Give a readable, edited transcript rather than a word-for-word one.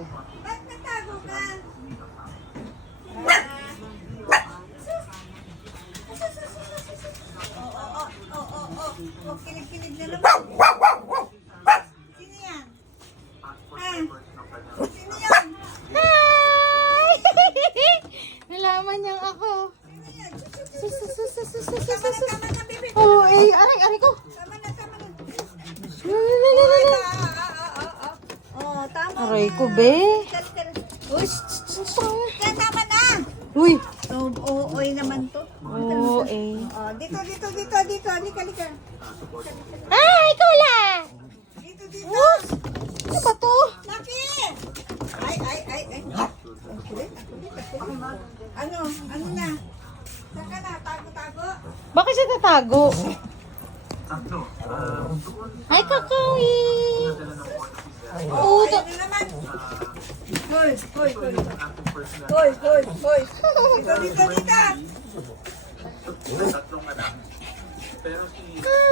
Ba't natago ka? Oh, kilig-kilig na naman. Sino yan? Sino yan? Hi! Nalaman niyang ako. Sino yan? Tama na, bebe. Oh, aray ko. Tama na. Lalalala. Oh, tama na. Aray ko, be. Uy, yan, tama na. Uy. Oy naman to. Oo, Oh, dito. Halika. Ay, ikaw lang. Dito. Ano ba to? Laki! Ay. Ano na? Saka na, tago-tago. Bakit siya tatago? Ay, kakawi. Oh, ayun na naman. Hoy. Dito. Hi!